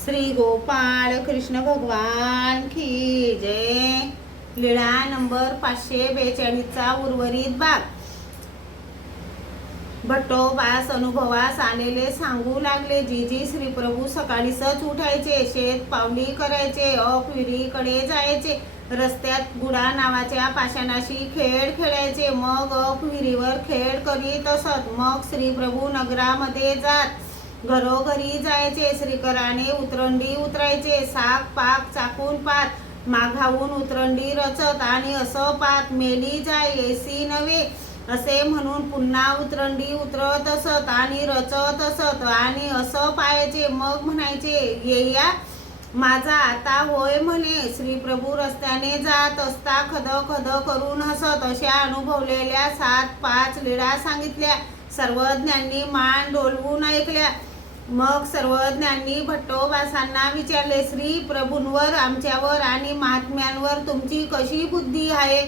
श्री गोपाळ कृष्ण भगवान की जय। लीळा नंबर 542चा उर्वरित भाग। भट्टोबास अनुभवास आलेले सांगू लागले। जीजी श्रीप्रभू सकाळीच उठायचे, शेत पावली करायचे, विहिरीकडे जायचे, रस्त्यात गुडा नावाच्या पाषाणाशी खेळ खेळायचे, मग विहिरीवर खेळ करीत असत। मग श्रीप्रभू नगरामध्ये जात घरोघरी जायचे, श्रीकराने उतरंडी उतरायचे, साग पाक चाकून पात माघावून उतरंडी रचत आणि असं पात मेली जाय ऐसी नव्हे असे म्हणून पुन्हा उतरंडी उतरत असत आणि रचत असत आणि असं पाहायचे। मग म्हणायचे, येया माझा आता होय म्हणे। श्रीप्रभू रस्त्याने जात असता खद खद करून हसत। अशा अनुभवलेल्या 7-5 लीळा सांगितल्या। सर्वज्ञांनी मान डोलवून ऐकल्या। मग सर्वज्ञांनी भट्टोबासांना विचारले, श्री प्रभूंवर, आमच्यावर आणि महात्म्यांवर तुमची कशी बुद्धी आहे?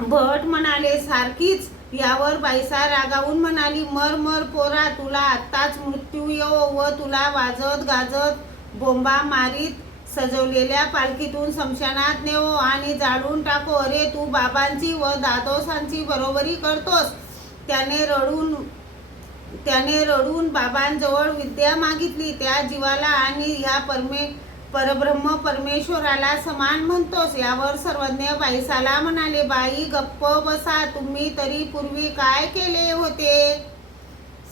भट म्हणाले, सारखीच। यावर बाईसा रागावून म्हणाली, मर मर पोरा, तुला आत्ताच मृत्यू येवो व तुला वाजत गाजत बोंबा मारीत सजवलेल्या पालखीतून स्मशानात नेवो आणि जाळून टाको। अरे तू बाबांची व दादोसांची बरोबरी करतोस। त्याने रडून बाबांजवळ विद्या मागितली। त्या जीवाला आणि ह्या परब्रह्म परमेश्वराला समान म्हणतोस। यावर सर्वज्ञ बाईसाला म्हणाले, बाई गप्प बसा, तुम्ही तरी पूर्वी काय केले होते?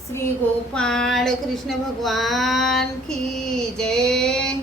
श्री गोपाळ कृष्ण भगवान की जय।